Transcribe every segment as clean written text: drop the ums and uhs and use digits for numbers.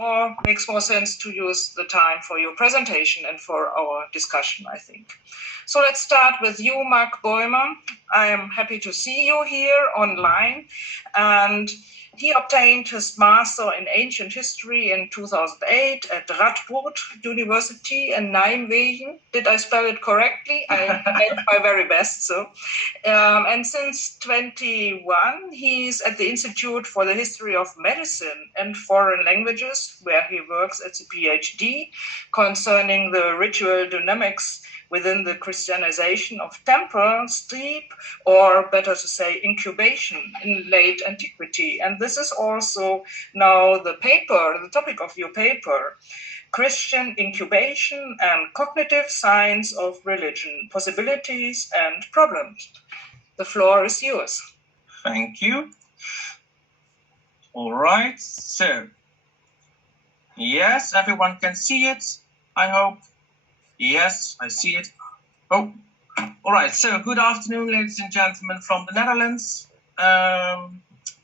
or makes more sense to use the time for your presentation and for our discussion, I think. So let's start with you, Mark Bäumer. I am happy to see you here online. And he obtained his master in ancient history in 2008 at Radboud University in Nijmegen. Did I spell it correctly? I made my very best. And since 21, he's at the Institute for the History of Medicine and Foreign Languages, where he works as a PhD concerning the ritual dynamics within the Christianization of temple, steep, or better to say, incubation in late antiquity. And this is also now the topic of your paper, Christian Incubation and Cognitive Science of Religion, Possibilities and Problems. The floor is yours. Thank you. All right, so, yes, everyone can see it, I hope. Yes, I see it. Oh, all right. So good afternoon, ladies and gentlemen from the Netherlands.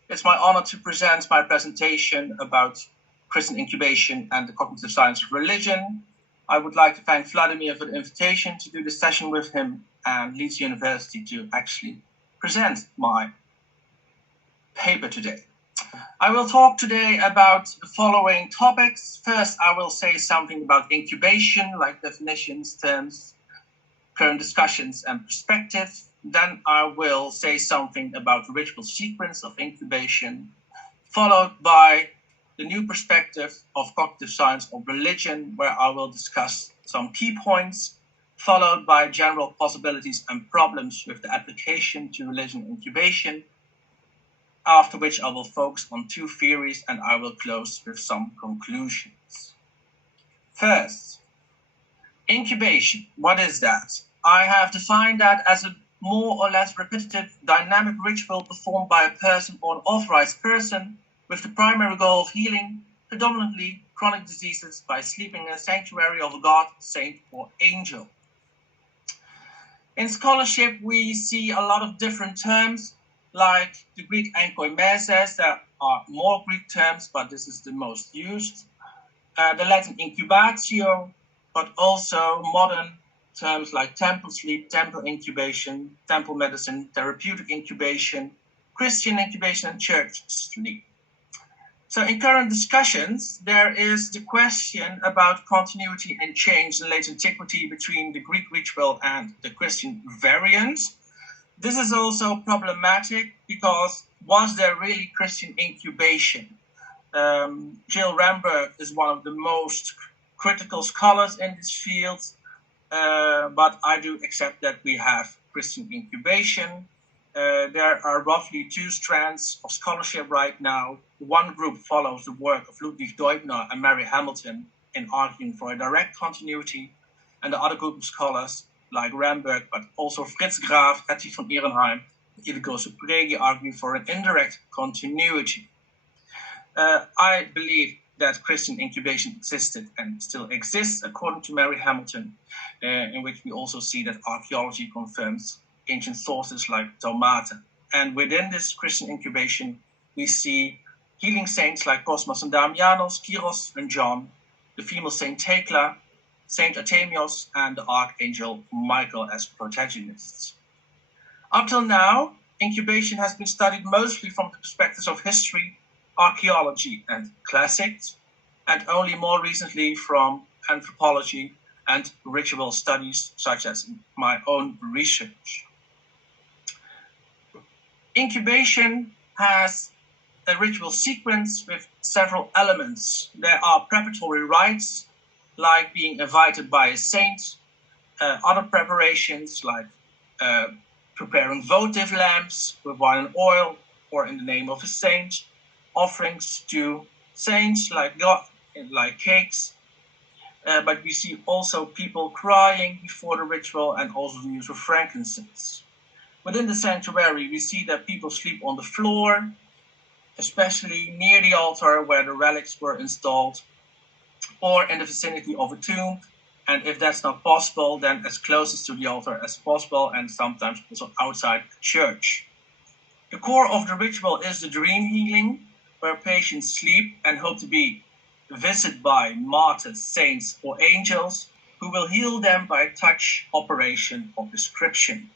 It's my honor to present my presentation about Christian incubation and the cognitive science of religion. I would like to thank Vladimir for the invitation to do this session with him and Leeds University to actually present my paper today. I will talk today about the following topics. First, I will say something about incubation, like definitions, terms, current discussions, and perspective. Then I will say something about the ritual sequence of incubation, followed by the new perspective of cognitive science of religion, where I will discuss some key points, followed by general possibilities and problems with the application to religion incubation, after which I will focus on two theories and I will close with some conclusions. First, incubation. What is that? I have defined that as a more or less repetitive dynamic ritual performed by a person or an authorized person with the primary goal of healing predominantly chronic diseases by sleeping in a sanctuary of a god, saint, or angel. In scholarship, we see a lot of different terms, like the Greek enkoimeses. There are more Greek terms, but this is the most used. The Latin incubatio, but also modern terms like temple sleep, temple incubation, temple medicine, therapeutic incubation, Christian incubation, and church sleep. So in current discussions, there is the question about continuity and change in late antiquity between the Greek ritual and the Christian variant. This is also problematic because was there really Christian incubation? Jill Ramberg is one of the most critical scholars in this field, but I do accept that we have Christian incubation. There are roughly two strands of scholarship right now. One group follows the work of Ludwig Deubner and Mary Hamilton in arguing for a direct continuity, and the other group of scholars like Ramberg, but also Fritz Graaf, Hetty von Ehrenheim, Ilgo Supregi argue for an indirect continuity. I believe that Christian incubation existed and still exists, according to Mary Hamilton, in which we also see that archaeology confirms ancient sources like Taumata. And within this Christian incubation, we see healing saints like Cosmas and Damianos, Kyros and John, the female Saint Thecla, Saint Artemios, and the Archangel Michael as protagonists. Up till now, incubation has been studied mostly from the perspectives of history, archaeology, and classics, and only more recently from anthropology and ritual studies, such as my own research. Incubation has a ritual sequence with several elements. There are preparatory rites, like being invited by a saint, other preparations like preparing votive lamps with wine and oil or in the name of a saint, offerings to saints like God, like cakes, but we see also people crying before the ritual and also the use of frankincense. Within the sanctuary, we see that people sleep on the floor, especially near the altar where the relics were installed, or in the vicinity of a tomb, and if that's not possible, then as closest to the altar as possible, and sometimes also outside the church. The core of the ritual is the dream healing, where patients sleep and hope to be visited by martyrs, saints, or angels who will heal them by touch, operation, or prescription.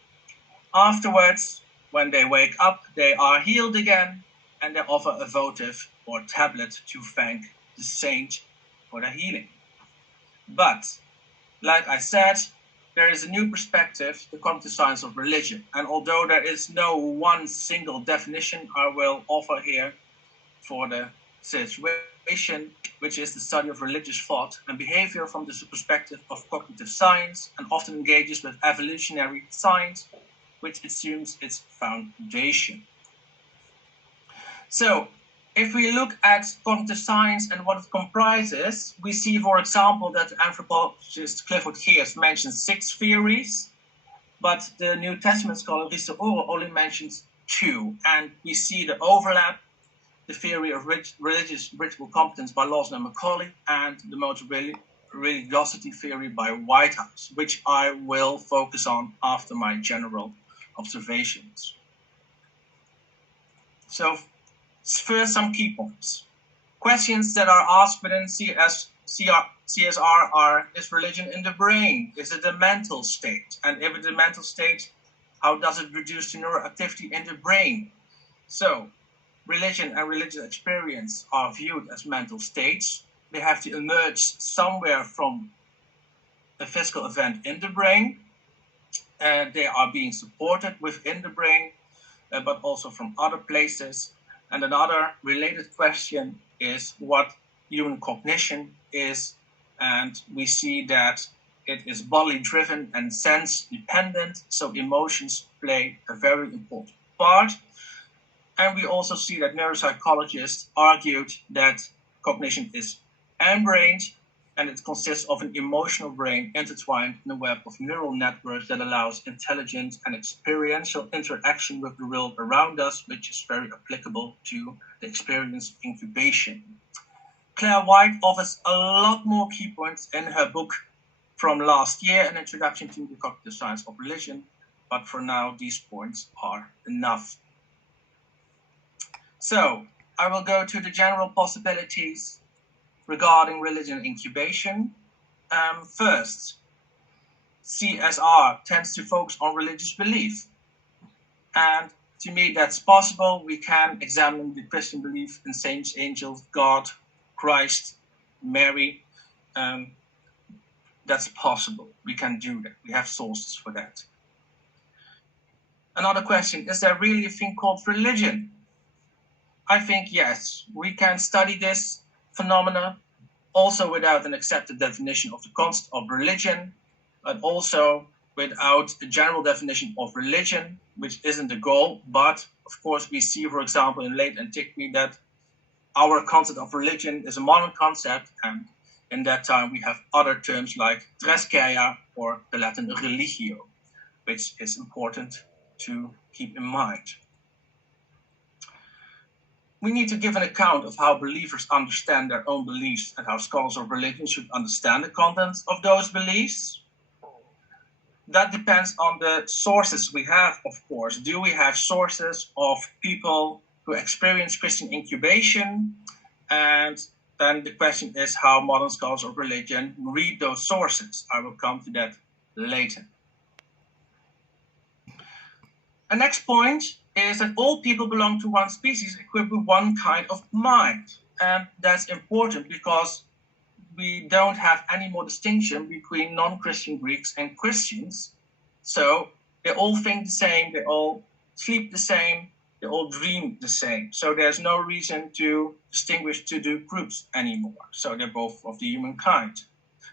Afterwards, when they wake up, they are healed again, and they offer a votive or tablet to thank the saint for their healing. But, like I said, there is a new perspective to come to science of religion. And although there is no one single definition, I will offer here for the situation, which is the study of religious thought and behavior from the perspective of cognitive science, and often engages with evolutionary science, which assumes its foundation. So, if we look at cognitive science and what it comprises, we see, for example, that anthropologist Clifford Geertz mentions 6 theories, but the New Testament scholar Riese Oren only mentions 2. And we see the overlap, the theory of religious ritual competence by Lawson and Macaulay, and the modes of religiosity theory by Whitehouse, which I will focus on after my general observations. So, first, some key points. Questions that are asked within CSR are: is religion in the brain? Is it a mental state? And if it's a mental state, how does it reduce the neuroactivity in the brain? So, religion and religious experience are viewed as mental states. They have to emerge somewhere from a physical event in the brain. They are being supported within the brain, but also from other places. And another related question is what human cognition is. And we see that it is bodily driven and sense dependent. So emotions play a very important part. And we also see that neuropsychologists argued that cognition is end-brained, and it consists of an emotional brain intertwined in a web of neural networks that allows intelligent and experiential interaction with the world around us, which is very applicable to the experience incubation. Claire White offers a lot more key points in her book from last year, An Introduction to the Cognitive Science of Religion, but for now these points are enough. So, I will go to the general possibilities regarding religion incubation. First, CSR tends to focus on religious belief. And to me, that's possible. We can examine the Christian belief in saints, angels, God, Christ, Mary. That's possible. We can do that. We have sources for that. Another question, is there really a thing called religion? I think yes. We can study this phenomena also without an accepted definition of the concept of religion, but also without a general definition of religion, which isn't the goal. But of course, we see, for example, in late antiquity that our concept of religion is a modern concept, and in that time we have other terms like tresceia or the Latin religio, which is important to keep in mind. We need to give an account of how believers understand their own beliefs and how scholars of religion should understand the contents of those beliefs. That depends on the sources we have, of course. Do we have sources of people who experience Christian incubation? And then the question is how modern scholars of religion read those sources. I will come to that later. The next point is that all people belong to one species equipped with one kind of mind. And that's important because we don't have any more distinction between non-Christian Greeks and Christians. So they all think the same, they all sleep the same, they all dream the same. So there's no reason to distinguish two groups anymore. So they're both of the human kind.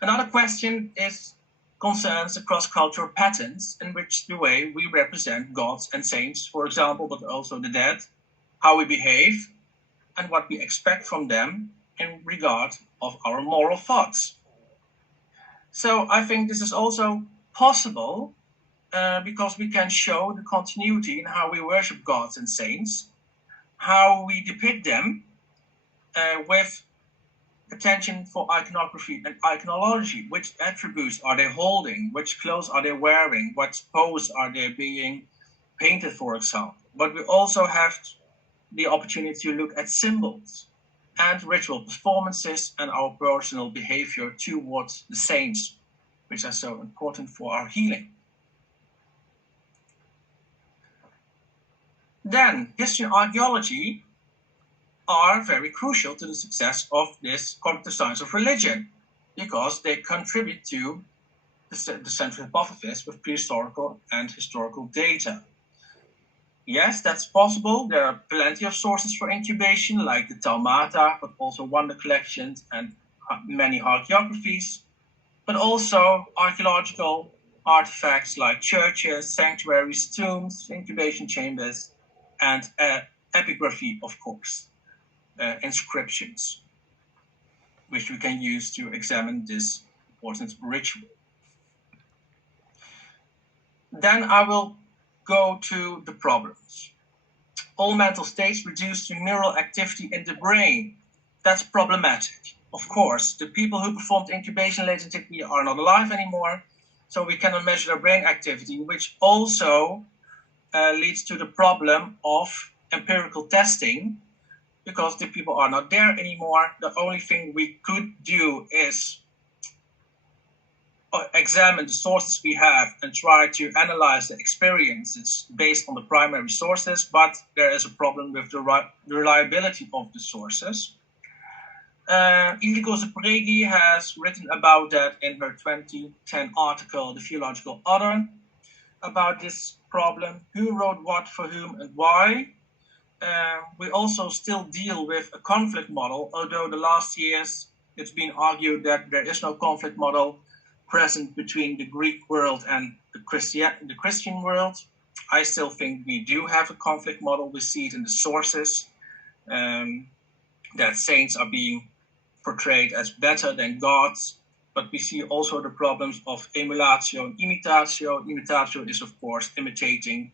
Another question concerns the cross-cultural patterns in which the way we represent gods and saints, for example, but also the dead, how we behave, and what we expect from them in regard of our moral thoughts. So I think this is also possible because we can show the continuity in how we worship gods and saints, how we depict them with attention for iconography and iconology. Which attributes are they holding? Which clothes are they wearing? What pose are they being painted, for example? But we also have the opportunity to look at symbols. and ritual performances and our personal behavior towards the saints, which are so important for our healing. Then, history and archaeology are very crucial to the success of this cognitive science of religion, because they contribute to the central hypothesis with prehistorical and historical data. Yes, that's possible. There are plenty of sources for incubation, like the Taumata, but also wonder collections and many hagiographies, but also archaeological artifacts like churches, sanctuaries, tombs, incubation chambers, and epigraphy, of course, inscriptions, which we can use to examine this important ritual. Then I will go to the problems. All mental states reduced to neural activity in the brain. That's problematic. Of course, the people who performed incubation in late antiquity are not alive anymore, so we cannot measure their brain activity, which also leads to the problem of empirical testing, because the people are not there anymore. The only thing we could do is examine the sources we have and try to analyze the experiences based on the primary sources, but there is a problem with the reliability of the sources. Ildiko Zepregi has written about that in her 2010 article, The Theological Other, about this problem, who wrote what for whom and why. We also still deal with a conflict model, although the last years it's been argued that there is no conflict model present between the Greek world and the Christian world. I still think we do have a conflict model. We see it in the sources, that saints are being portrayed as better than gods, but we see also the problems of emulatio and imitatio. Imitatio is, of course, imitating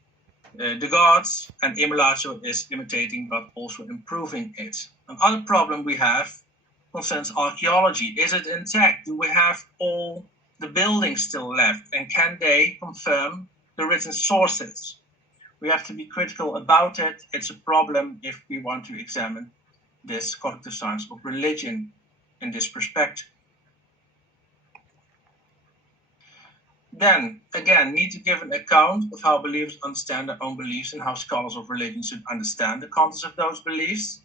the gods, and emulatio is imitating but also improving it. Another problem we have concerns archaeology. Is it intact? Do we have all the buildings still left, and can they confirm the written sources? We have to be critical about it. It's a problem if we want to examine this cognitive science of religion in this perspective. Then, again, need to give an account of how believers understand their own beliefs and how scholars of religion should understand the context of those beliefs.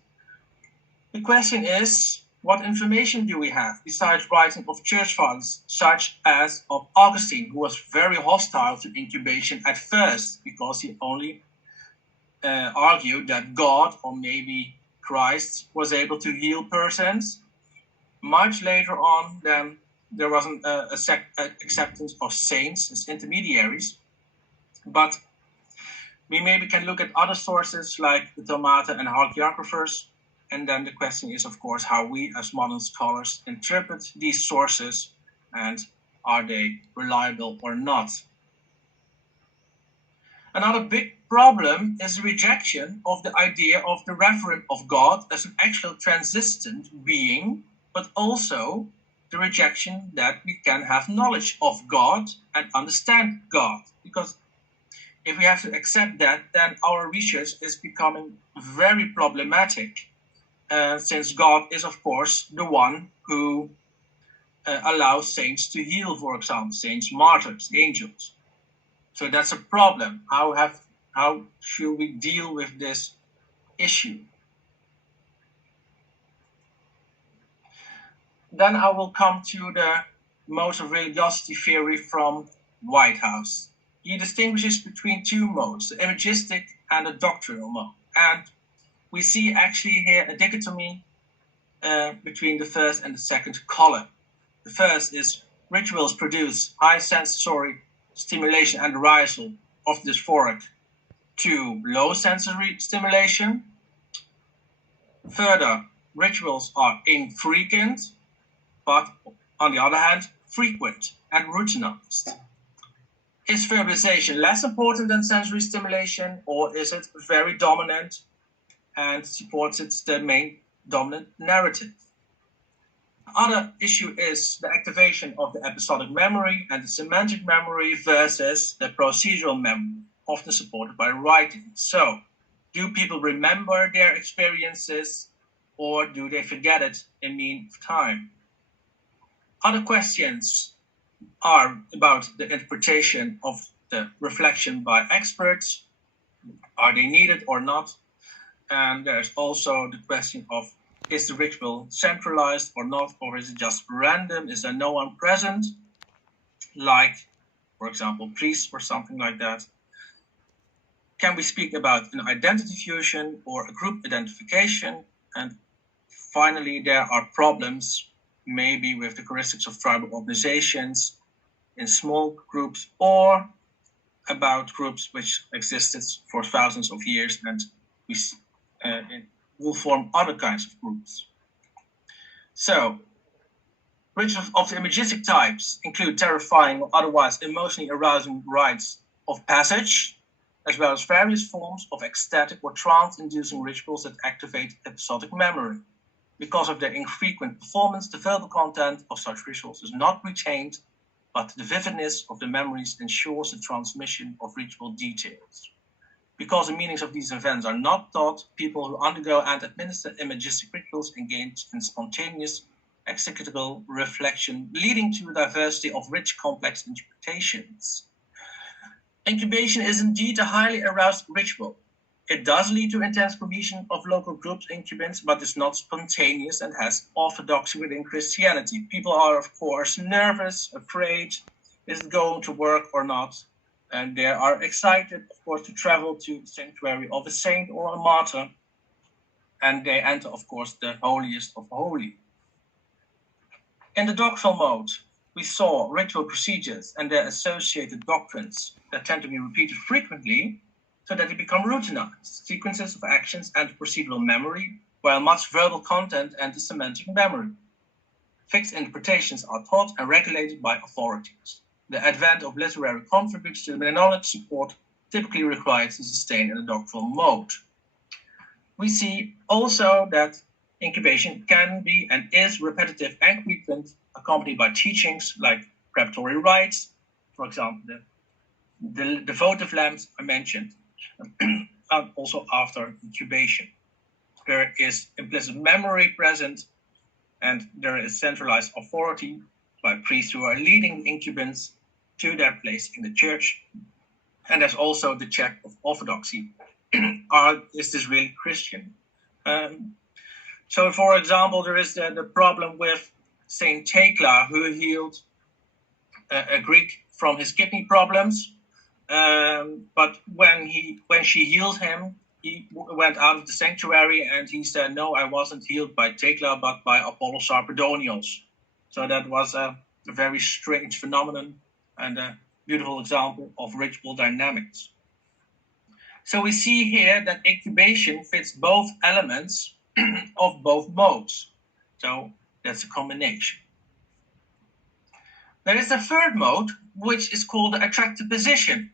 The question is, what information do we have besides writing of church fathers, such as of Augustine, who was very hostile to incubation at first, because he only argued that God, or maybe Christ, was able to heal persons. Much later on, then, there wasn't acceptance of saints as intermediaries. But we maybe can look at other sources like the Taumata and hagiographers. And then the question is, of course, how we as modern scholars interpret these sources, and are they reliable or not? Another big problem is the rejection of the idea of the referent of God as an actual transcendent being, but also the rejection that we can have knowledge of God and understand God. Because if we have to accept that, then our research is becoming very problematic. Since God is, of course, the one who allows saints to heal, for example, saints, martyrs, angels. So that's a problem. How should we deal with this issue? Then I will come to the modes of religiosity theory from Whitehouse. He distinguishes between two modes, the imagistic and the doctrinal mode. And we see actually here a dichotomy between the first and the second column. The first is rituals produce high sensory stimulation and arousal of the dysphoric to low sensory stimulation. Further, rituals are infrequent, but on the other hand, frequent and routinized. Is verbalization less important than sensory stimulation, or is it very dominant and supports its the main dominant narrative? Other issue is the activation of the episodic memory and the semantic memory versus the procedural memory, often supported by writing. So, do people remember their experiences or do they forget it in mean of time? Other questions are about the interpretation of the reflection by experts. Are they needed or not? And there's also the question of, is the ritual centralized or not, or is it just random? Is there no one present, like, for example, priests or something like that? Can we speak about an identity fusion or a group identification? And finally, there are problems maybe with the characteristics of tribal organizations in small groups, or about groups which existed for thousands of years and we will form other kinds of groups. So, rituals of the imagistic types include terrifying or otherwise emotionally arousing rites of passage, as well as various forms of ecstatic or trance-inducing rituals that activate episodic memory. Because of their infrequent performance, the verbal content of such rituals is not retained, but the vividness of the memories ensures the transmission of ritual details. Because the meanings of these events are not taught, people who undergo and administer imagistic rituals engage in spontaneous executable reflection, leading to a diversity of rich, complex interpretations. Incubation is indeed a highly aroused ritual. It does lead to intense cohesion of local groups incubants, but is not spontaneous and has orthodoxy within Christianity. People are, of course, nervous, afraid, is it going to work or not? And they are excited, of course, to travel to the sanctuary of a saint or a martyr. And they enter, of course, the holiest of holy. In the doctrinal mode, we saw ritual procedures and their associated doctrines that tend to be repeated frequently so that they become routinized, sequences of actions and procedural memory, while much verbal content enters semantic memory. Fixed interpretations are taught and regulated by authorities. The advent of literary contributes to the knowledge support typically required to sustain in the doctrinal mode. We see also that incubation can be and is repetitive and frequent, accompanied by teachings like preparatory rites, for example, the votive lamps I mentioned, and also after incubation. There is implicit memory present, and there is centralized authority by priests who are leading the incubants to their place in the church. And there's also the check of orthodoxy. Is this really Christian? So, for example, there is the problem with Saint Thecla, who healed a Greek from his kidney problems. But when she healed him, he went out of the sanctuary and he said, "No, I wasn't healed by Thecla, but by Apollo Sarpedonios." So that was a very strange phenomenon and a beautiful example of ritual dynamics. So we see here that incubation fits both elements of both modes. So that's a combination. There is a third mode, which is called the attractive position,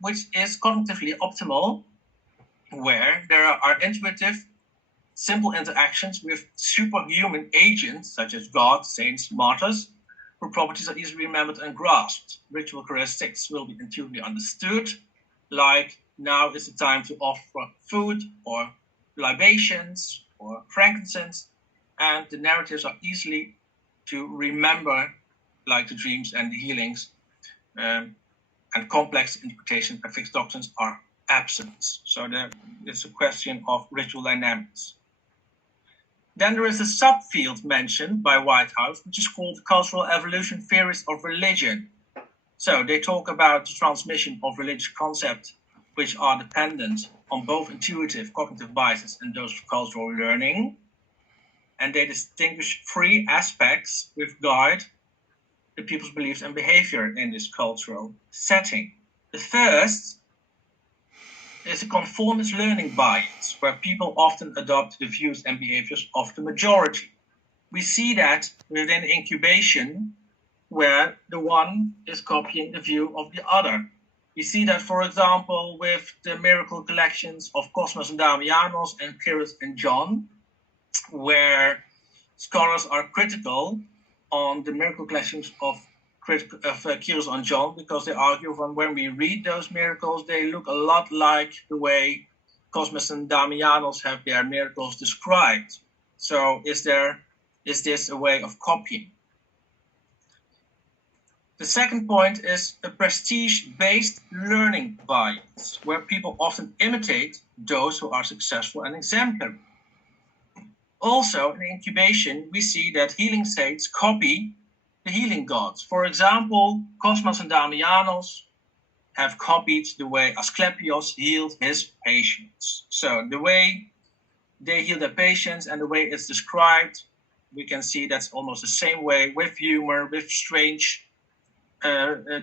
which is cognitively optimal, where there are intuitive, simple interactions with superhuman agents, such as gods, saints, martyrs, whose properties are easily remembered and grasped. Ritual characteristics will be intuitively understood, like now is the time to offer food or libations or frankincense, and the narratives are easily to remember, like the dreams and the healings, and complex interpretations and fixed doctrines are absent. So there is a question of ritual dynamics. Then there is a subfield mentioned by Whitehouse, which is called cultural evolution theories of religion. So they talk about the transmission of religious concepts, which are dependent on both intuitive cognitive biases and those of cultural learning. And they distinguish three aspects which guide the people's beliefs and behavior in this cultural setting. The first is a conformist learning bias, where people often adopt the views and behaviors of the majority. We see that within incubation, where the one is copying the view of the other. We see that, for example, with the miracle collections of Cosmas and Damianos and Kyrus and John, where scholars are critical on the miracle collections of Kyrus and John, because they argue when we read those miracles, they look a lot like the way Cosmas and Damianos have their miracles described. So is this a way of copying? The second point is a prestige-based learning bias, where people often imitate those who are successful and exemplary. Also, in incubation, we see that healing saints copy the healing gods. For example, Cosmas and Damianos have copied the way Asclepios healed his patients. So the way they heal their patients and the way it's described, we can see that's almost the same way, with humor, with strange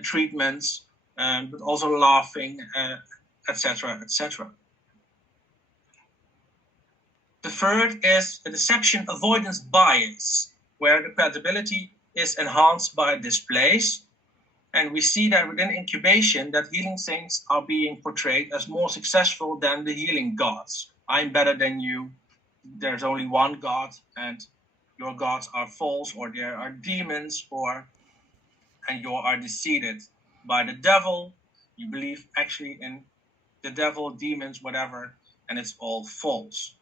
treatments, but also laughing, etc., etc. The third is a deception avoidance bias, where the credibility is enhanced by displays. And we see that within incubation that healing saints are being portrayed as more successful than the healing gods. I'm better than you. There's only one God, and your gods are false, or there are demons, and you are deceived by the devil. You believe actually in the devil, demons, whatever, and it's all false.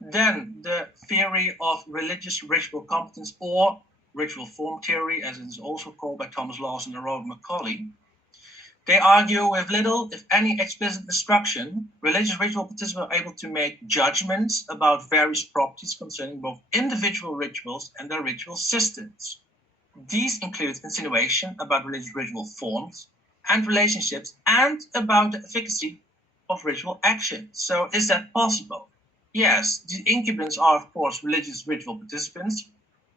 Then the theory of religious ritual competence, or ritual form theory, as it is also called by Thomas Lawson and Robert Macaulay. They argue with little, if any, explicit instruction, religious ritual participants are able to make judgments about various properties concerning both individual rituals and their ritual systems. These include insinuation about religious ritual forms and relationships, and about the efficacy of ritual action. So is that possible? Yes, the incubants are, of course, religious ritual participants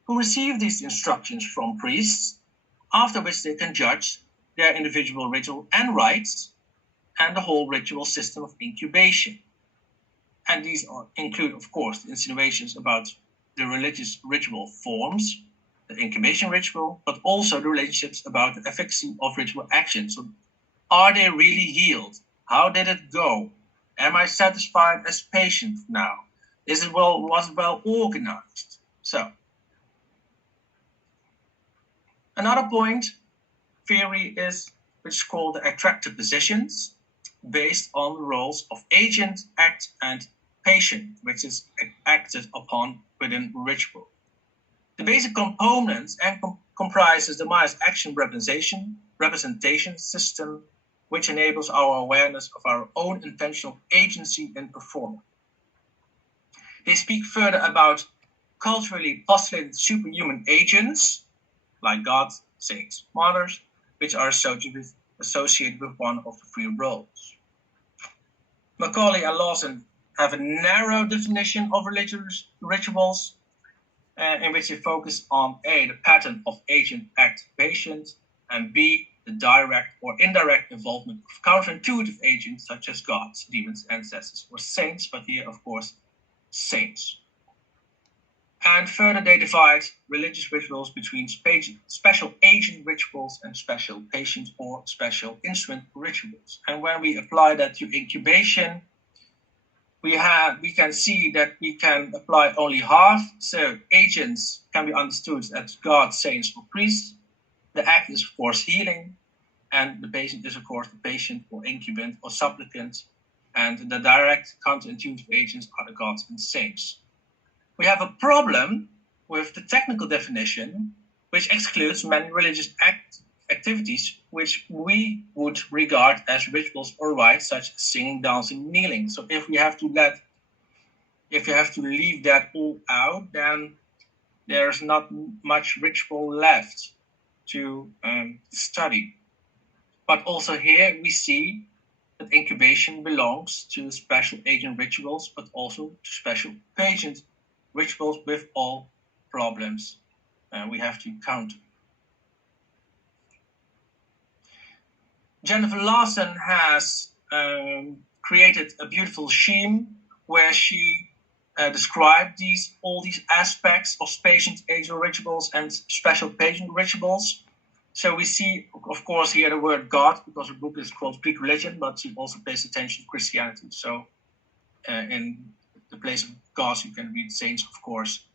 who receive these instructions from priests, after which they can judge their individual ritual and rites and the whole ritual system of incubation. And these include, of course, the insinuations about the religious ritual forms, the incubation ritual, but also the relationships about the efficacy of ritual action. So are they really healed? How did it go? Am I satisfied as patient now? Was it well organized? So another point theory is, which is called the attractive positions, based on the roles of agent, act, and patient, which is acted upon within ritual. The basic components comprises the Maya's action representation system, which enables our awareness of our own intentional agency in performing. They speak further about culturally postulated superhuman agents, like gods, saints, martyrs, which are associated with one of the three roles. Macaulay and Lawson have a narrow definition of religious rituals, in which they focus on A, the pattern of agent, act, patient, and B, the direct or indirect involvement of counterintuitive agents such as gods, demons, ancestors, or saints, but here, of course, saints. And further, they divide religious rituals between special agent rituals and special patient or special instrument rituals. And when we apply that to incubation, we can see that we can apply only half. So agents can be understood as gods, saints, or priests. The act is, of course, healing, and the patient is, of course, the patient or incubant or supplicant, and the direct counterintuitive agents are the gods and saints. We have a problem with the technical definition, which excludes many religious activities which we would regard as rituals or rites, such as singing, dancing, kneeling. So if you have to leave that all out, then there's not much ritual left to study. But also here we see that incubation belongs to special agent rituals, but also to special patient rituals with all problems we have to encounter. Jennifer Lawson has created a beautiful scheme where she described all these aspects of patient agent rituals and special patient rituals. So we see, of course, here the word God, because the book is called Greek religion, but she also pays attention to Christianity. So in the place of gods, you can read saints, of course.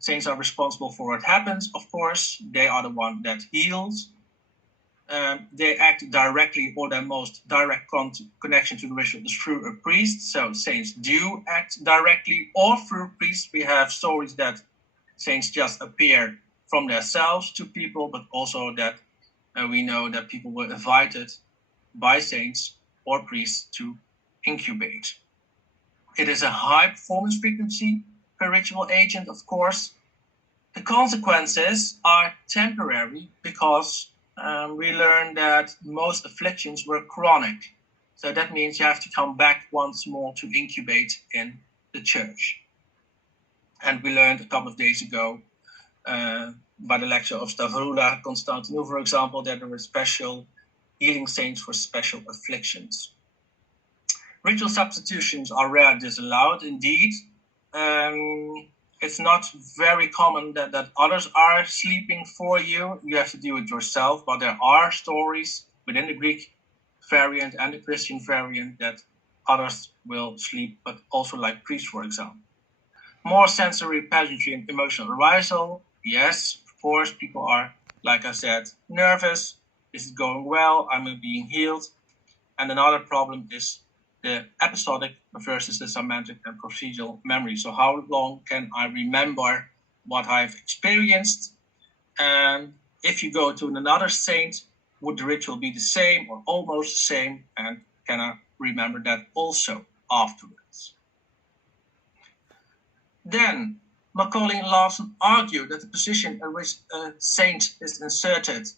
Saints are responsible for what happens, of course. They are the one that heals. they act directly, or their most direct connection to the ritual is through a priest. So saints do act directly or through priests. We have stories that saints just appear from themselves to people, but also that we know that people were invited by saints or priests to incubate. It is a high performance frequency per ritual agent, of course. The consequences are temporary because we learned that most afflictions were chronic. So that means you have to come back once more to incubate in the church. And we learned a couple of days ago by the lecture of Stavroula Constantinou, for example, that there were special healing saints for special afflictions. Ritual substitutions are rare, disallowed indeed. It's not very common that others are sleeping for you. You have to do it yourself, but there are stories within the Greek variant and the Christian variant that others will sleep, but also like priests, for example. More sensory pageantry and emotional arousal. Yes, of course, people are, like I said, nervous. Is it going well? Am I being healed? And another problem is the episodic versus the semantic and procedural memory. So how long can I remember what I've experienced? And if you go to another saint, would the ritual be the same or almost the same? And can I remember that also afterwards? Then Macaulay and Larson argue that the position in which a saint is inserted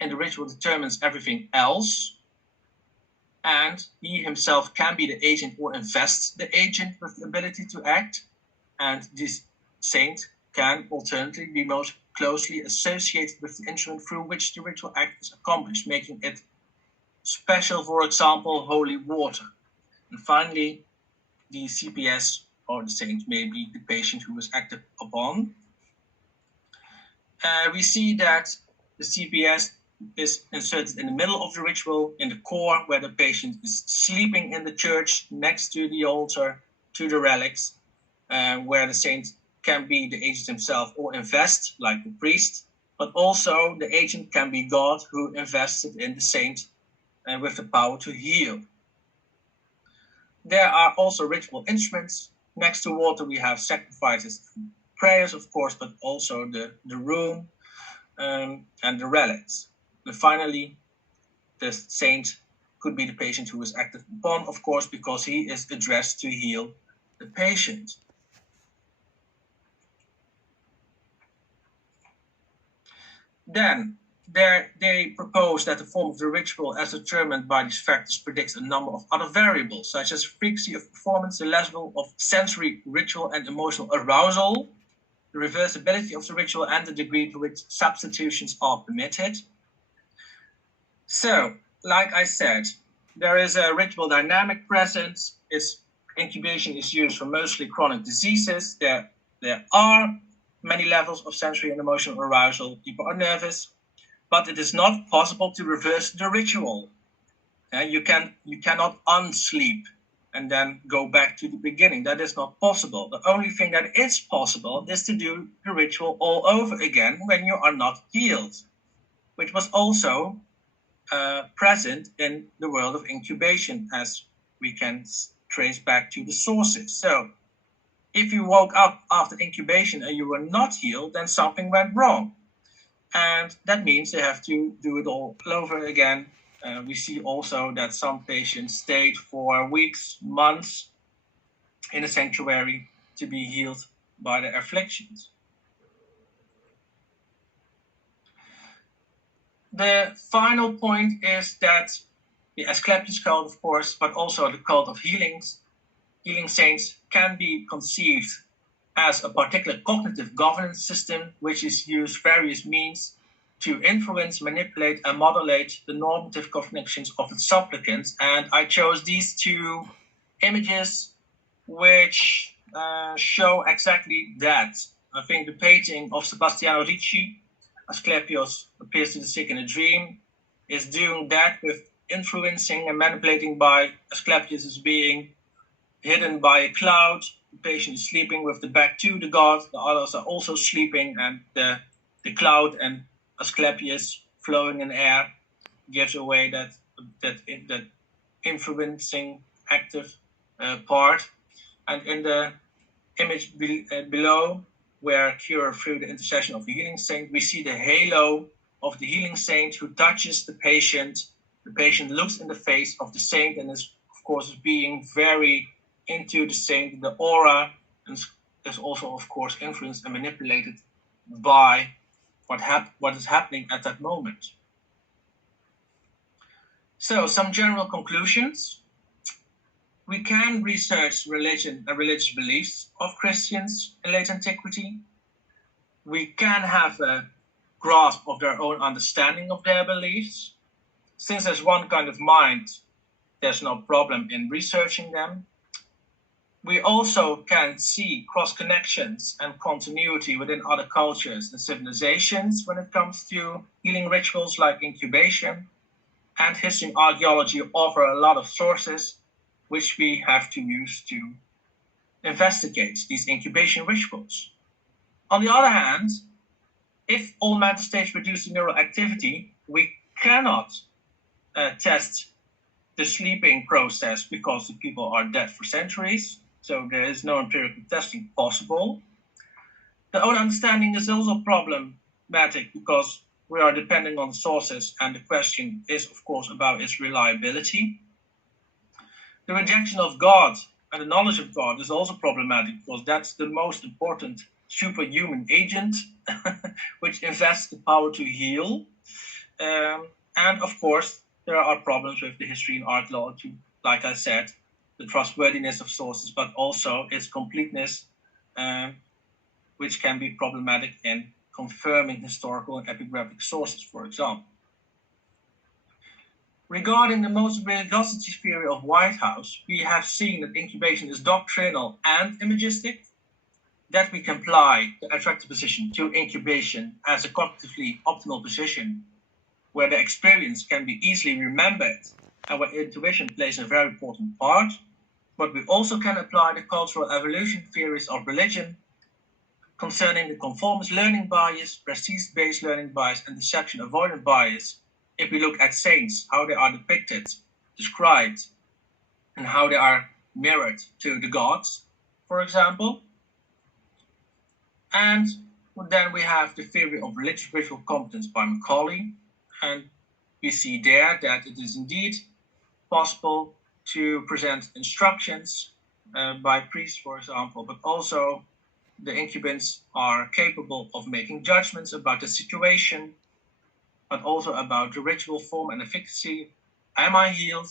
in the ritual determines everything else, and he himself can be the agent or invests the agent with the ability to act, and this saint can alternatively be most closely associated with the instrument through which the ritual act is accomplished, making it special, for example, holy water. And finally, the CPS or the saint may be the patient who is acted upon. We see that the CPS is inserted in the middle of the ritual, in the core, where the patient is sleeping in the church next to the altar, to the relics, where the saint can be the agent himself or invest, like the priest, but also the agent can be God who invested in the saint with the power to heal. There are also ritual instruments. Next to water, we have sacrifices, prayers, of course, but also the room and the relics. And finally, the saint could be the patient who is acted upon, of course, because he is addressed to heal the patient. Then they propose that the form of the ritual as determined by these factors predicts a number of other variables, such as frequency of performance, the level of sensory, ritual, and emotional arousal, the reversibility of the ritual, and the degree to which substitutions are permitted. So, like I said, there is a ritual dynamic present. Incubation is used for mostly chronic diseases. There are many levels of sensory and emotional arousal. People are nervous, but it is not possible to reverse the ritual. You cannot unsleep and then go back to the beginning. That is not possible. The only thing that is possible is to do the ritual all over again when you are not healed, which was also present in the world of incubation, as we can trace back to the sources. So if you woke up after incubation and you were not healed, then something went wrong. And that means they have to do it all over again. We see also that some patients stayed for weeks, months in a sanctuary to be healed by their afflictions. The final point is that the Asclepius cult, of course, but also the cult of healing saints can be conceived as a particular cognitive governance system, which is used various means to influence, manipulate, and modulate the normative cognitions of its supplicants. And I chose these two images, which show exactly that. I think the painting of Sebastiano Ricci, Asclepius appears to the sick in a dream, is doing that with influencing and manipulating by Asclepius is being hidden by a cloud. The patient is sleeping with the back to the god. The others are also sleeping, and the cloud and Asclepius flowing in air. gives away that influencing active part. And in the image below, where cure through the intercession of the healing saint, we see the halo of the healing saint who touches the patient. The patient looks in the face of the saint and is, of course, being very into the saint, the aura, and is also, of course, influenced and manipulated by what is happening at that moment. So, some general conclusions. We can research religion and religious beliefs of Christians in late antiquity. We can have a grasp of their own understanding of their beliefs. Since there's one kind of mind, there's no problem in researching them. We also can see cross-connections and continuity within other cultures and civilizations when it comes to healing rituals like incubation. And history and archaeology offer a lot of sources which we have to use to investigate these incubation rituals. On the other hand, if all mental states produce neural activity, we cannot test the sleeping process because the people are dead for centuries, so there is no empirical testing possible. The own understanding is also problematic because we are depending on sources, and the question is, of course, about its reliability. The rejection of God and the knowledge of God is also problematic because that's the most important superhuman agent which invests the power to heal. And of course, there are problems with the history and archaeology, like I said, the trustworthiness of sources, but also its completeness, which can be problematic in confirming historical and epigraphic sources, for example. Regarding the most religiosity theory of Whitehouse, we have seen that incubation is doctrinal and imagistic, that we can apply the attractive position to incubation as a cognitively optimal position where the experience can be easily remembered and where intuition plays a very important part. But we also can apply the cultural evolution theories of religion concerning the conformist learning bias, prestige-based learning bias, and deception avoidant bias. If we look at saints, how they are depicted, described, and how they are mirrored to the gods, for example. And then we have the theory of religious ritual competence by Macaulay, and we see there that it is indeed possible to present instructions by priests, for example, but also the incubants are capable of making judgments about the situation, but also about the ritual form and efficacy. Am I healed?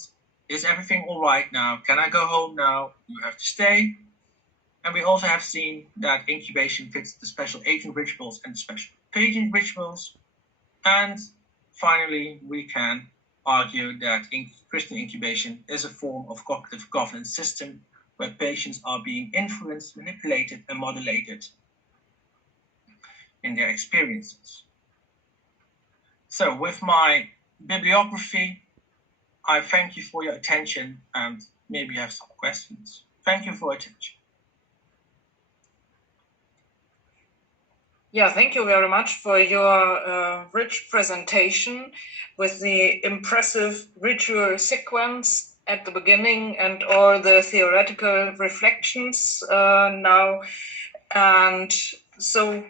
Is everything all right now? Can I go home now? You have to stay. And we also have seen that incubation fits the special agent rituals and the special patient rituals. And finally, we can argue that Christian incubation is a form of cognitive governance system where patients are being influenced, manipulated, and modulated in their experiences. So with my bibliography, I thank you for your attention and maybe you have some questions. Thank you for attention. Yeah, thank you very much for your rich presentation with the impressive ritual sequence at the beginning and all the theoretical reflections now. And so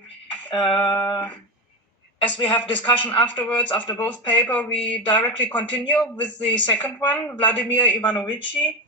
as we have discussion afterwards, after both paper, we directly continue with the second one, Vladimir Ivanovici.